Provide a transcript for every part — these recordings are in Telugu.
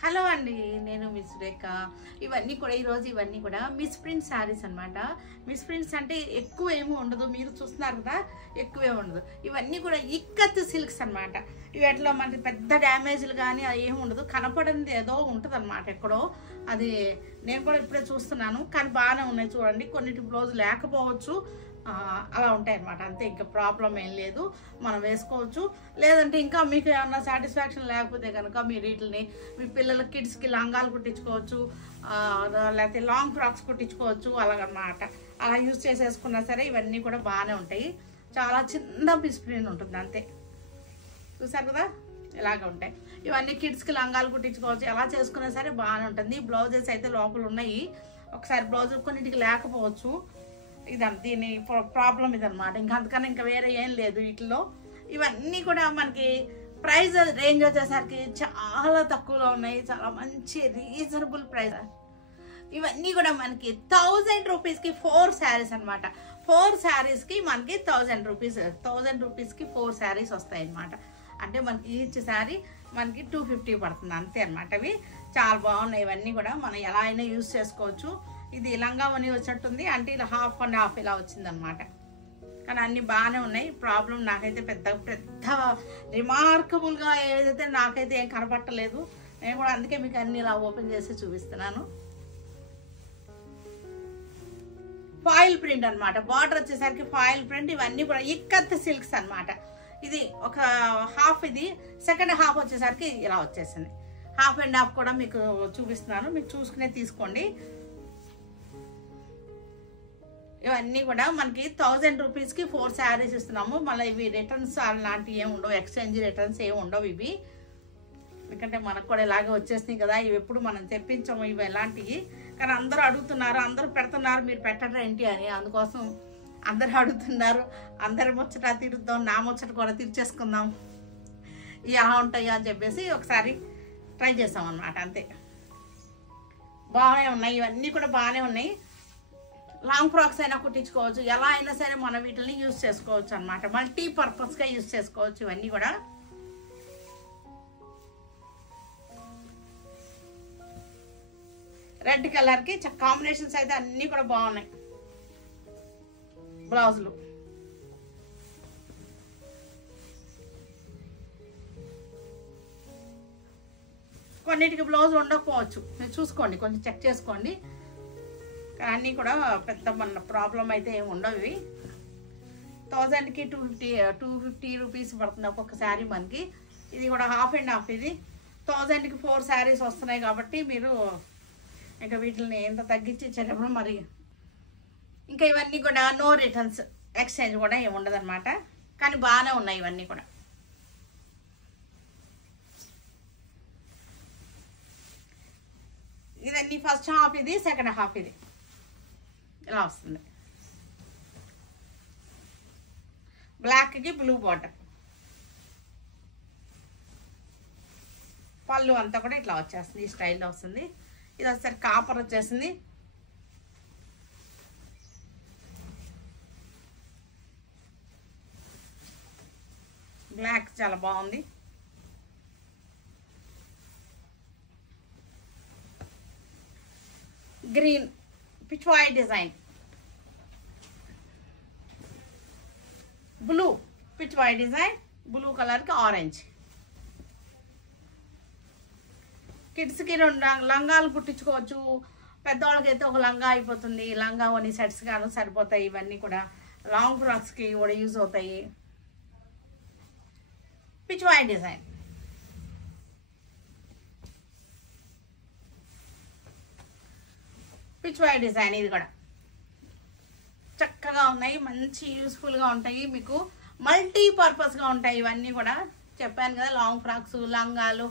హలో అండి, నేను మిస్ రేఖ. ఇవన్నీ కూడా మిస్ ప్రింట్ శారీస్ అనమాట. మిస్ ప్రింట్స్ అంటే ఎక్కువ ఏమీ ఉండదు, మీరు చూస్తున్నారు కదా, ఎక్కువే ఉండదు. ఇవన్నీ కూడా ఇక్కత్ సిల్క్స్ అనమాట. వీటిలో మనకి పెద్ద డ్యామేజ్లు కానీ అది ఏమి ఉండదు, కనపడింది ఏదో ఉంటుంది అనమాట ఎక్కడో. అది నేను కూడా ఇప్పుడే చూస్తున్నాను, కానీ బాగానే ఉన్నాయి చూడండి. కొన్నిటి బ్లౌజ్ లేకపోవచ్చు, అలా ఉంటాయి అన్నమాట. అంతే, ఇంకా ప్రాబ్లం ఏం లేదు, మనం వేసుకోవచ్చు. లేదంటే ఇంకా మీకు ఏమన్నా సాటిస్ఫాక్షన్ లేకపోతే కనుక మీరు వీటిని మీ పిల్లల కిడ్స్కి లంగాలు కుట్టించుకోవచ్చు, లేకపోతే లాంగ్ ఫ్రాక్స్ కుట్టించుకోవచ్చు, అలాగనమాట. అలా యూజ్ చేసేసుకున్నా సరే ఇవన్నీ కూడా బాగానే ఉంటాయి. చాలా చిన్న పీస్ ప్రింట్ ఉంటుంది అంతే. చూసారు కదా, ఇలాగ ఉంటాయి. ఇవన్నీ కిడ్స్కి లంగాలు కుట్టించుకోవచ్చు, ఎలా చేసుకున్నా సరే బాగానే ఉంటుంది. బ్లౌజెస్ అయితే లోపల ఉన్నాయి. ఒకసారి బ్లౌజ్ కొన్నిటికి లేకపోవచ్చు, దీని ప్రాబ్లం ఇదనమాట. ఇంకా అంతకన్నా ఇంకా వేరే ఏం లేదు వీటిలో. ఇవన్నీ కూడా మనకి ప్రైస్ రేంజ్ వచ్చేసరికి చాలా తక్కువలో ఉన్నాయి, చాలా మంచి రీజనబుల్ ప్రైస్. ఇవన్నీ కూడా మనకి 1000 రూపీస్కి 4 శారీస్ అనమాట. 4 శారీస్కి మనకి 1000 రూపీస్, 1000 రూపీస్కి 4 శారీస్ వస్తాయి అనమాట. అంటే మనకి ఈచ్ శారీ మనకి 250 పడుతుంది అంతే అనమాట. అవి చాలా బాగున్నాయి. ఇవన్నీ కూడా మనం ఎలా అయినా యూజ్ చేసుకోవచ్చు. ఇది లంగా అని వచ్చినట్టుంది, అంటే ఇలా హాఫ్ అండ్ హాఫ్ ఇలా వచ్చిందనమాట. కానీ అన్నీ బాగానే ఉన్నాయి. ప్రాబ్లం నాకైతే పెద్ద రిమార్కబుల్గా ఏదైతే నాకైతే ఏం కనపట్టలేదు. నేను కూడా అందుకే మీకు అన్ని ఇలా ఓపెన్ చేసి చూపిస్తున్నాను. ఫాయిల్ ప్రింట్ అనమాట, బార్డర్ వచ్చేసరికి ఫాయిల్ ప్రింట్. ఇవన్నీ కూడా ఇక్కత్ సిల్క్స్ అనమాట. ఇది ఒక హాఫ్, ఇది సెకండ్ హాఫ్ వచ్చేసరికి ఇలా వచ్చేసింది. హాఫ్ అండ్ హాఫ్ కూడా మీకు చూపిస్తున్నాను, మీకు చూసుకునే తీసుకోండి. ఇవన్నీ కూడా మనకి 1000 రూపీస్కి 4 శారీస్ ఇస్తున్నాము. మళ్ళీ ఇవి రిటర్న్స్ అలాంటివి ఏమి ఉండవు, ఎక్స్చేంజ్ రిటర్న్స్ ఏమి ఉండవు ఇవి. ఎందుకంటే మనకు కూడా ఇలాగే వచ్చేసినాయి కదా, ఇవి ఎప్పుడు మనం తెప్పించము ఇవి ఎలాంటివి. కానీ అందరూ అడుగుతున్నారు, అందరూ పెడుతున్నారు, మీరు పెట్టడం ఏంటి అని. అందుకోసం అందరూ అడుగుతున్నారు, అందరి ముచ్చట తీరుద్దాం, నా ముచ్చట కూడా తీర్చేసుకుందాం, ఎలా ఉంటాయి అని చెప్పేసి ఒకసారి ట్రై చేసాం అన్నమాట. అంతే, బాగానే ఉన్నాయి. ఇవన్నీ కూడా బాగానే ఉన్నాయి. లాంగ్ ఫ్రాక్స్ అయినా కుట్టించుకోవచ్చు, ఎలా అయినా సరే మనం వీటిని యూజ్ చేసుకోవచ్చు అనమాట. మల్టీ పర్పస్గా యూజ్ చేసుకోవచ్చు ఇవన్నీ కూడా. రెడ్ కలర్కి కాంబినేషన్స్ అయితే అన్నీ కూడా బాగున్నాయి. బ్లౌజులు కొన్నిటికి బ్లౌజ్ ఉండకపోవచ్చు, మీరు చూసుకోండి, కొంచెం చెక్ చేసుకోండి. కానీ అన్నీ కూడా పెద్ద మన ప్రాబ్లం అయితే ఏమి ఉండవు. ఇవి 1000కి 250 రూపీస్ పడుతుంది ఒక్కొక్క శారీ మనకి. ఇది కూడా హాఫ్ అండ్ హాఫ్. ఇది 1000కి 4 శారీస్ వస్తున్నాయి కాబట్టి మీరు ఇంకా వీటిని ఎంత తగ్గించి ఇచ్చేటప్పుడు మరి ఇంకా ఇవన్నీ కూడా నో రిటర్న్స్, ఎక్స్చేంజ్ కూడా ఏమి ఉండదు అనమాట. కానీ బాగానే ఉన్నాయి ఇవన్నీ కూడా. ఇదన్నీ ఫస్ట్ హాఫ్, ఇది సెకండ్ హాఫ్. ఇది ఇలా వస్తుంది, బ్లాక్కి బ్లూ బార్డర్. పళ్ళు అంతా కూడా ఇట్లా వచ్చేస్తుంది, ఈ స్టైల్లో వస్తుంది. ఇది వచ్చేసరికి కాపర్ వచ్చేసింది. బ్లాక్ చాలా బాగుంది. Green Pichwai design, blue Pichwai design, blue కలర్కి ఆరెంజ్. కిడ్స్కి 2 లంగాలు కుట్టించుకోవచ్చు, పెద్దవాళ్ళకైతే ఒక లంగా అయిపోతుంది. లంగా ఓని సెట్స్ గాను సరిపోతాయి. ఇవన్నీ కూడా లాంగ్ ఫ్రాక్స్కి కూడా యూజ్ అవుతాయి. Pichwai design, Pichwai design. ఇది కూడా చక్కగా ఉన్నాయి, మంచి యూస్ఫుల్గా ఉంటాయి, మీకు మల్టీ పర్పస్గా ఉంటాయి. ఇవన్నీ కూడా చెప్పాను కదా, లాంగ్ ఫ్రాక్స్, లంగాలు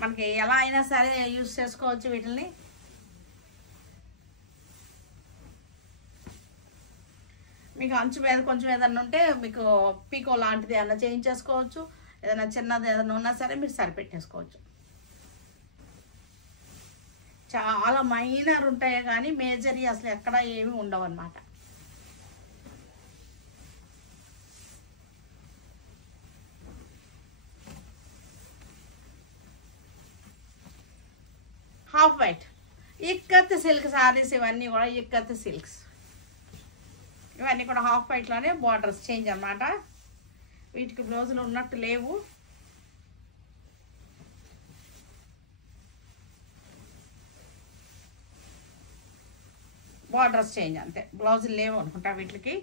మనకి ఎలా అయినా సరే యూజ్ చేసుకోవచ్చు వీటిని. మీకు అంచు మీద కొంచెం ఏదన్నా ఉంటే మీకు పీకో లాంటిది ఏదైనా చేయించేసుకోవచ్చు. ఏదైనా చిన్నది ఏదైనా ఉన్నా సరే మీరు సరిపెట్టేసుకోవచ్చు. చాలా మైనర్ ఉంటాయి కానీ మేజర్ అసలు ఎక్కడ ఏమి ఉండవు అన్నమాట. Half white ikat silk saris ఇవన్నీ కూడా ఇక్కత్ సిల్క్స్ ఇవన్నీ కూడా హాఫ్ వైట్లోనే బార్డర్స్ చేంజ్ అన్నమాట. వీటికి బ్లౌజులు ఉన్నట్టు లేవు. బార్డర్స్ చేంజ్ అంతే, బ్లౌజులు లేవు అనుకుంటా వీటికి.